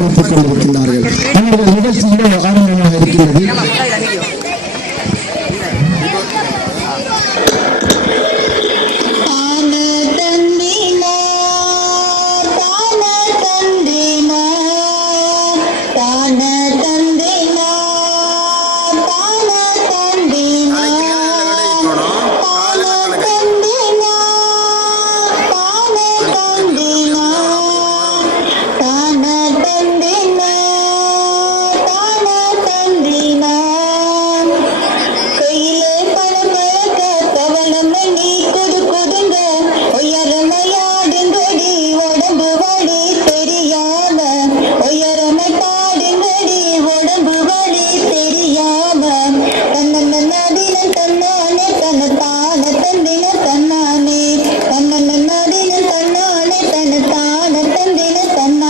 ஆரம்பித்துக் கொண்டிருக்கின்றார்கள் அந்த நிகழ்ச்சியிலே ஆரம்பமாக இருக்கிறது. தென்வேலு தென்ன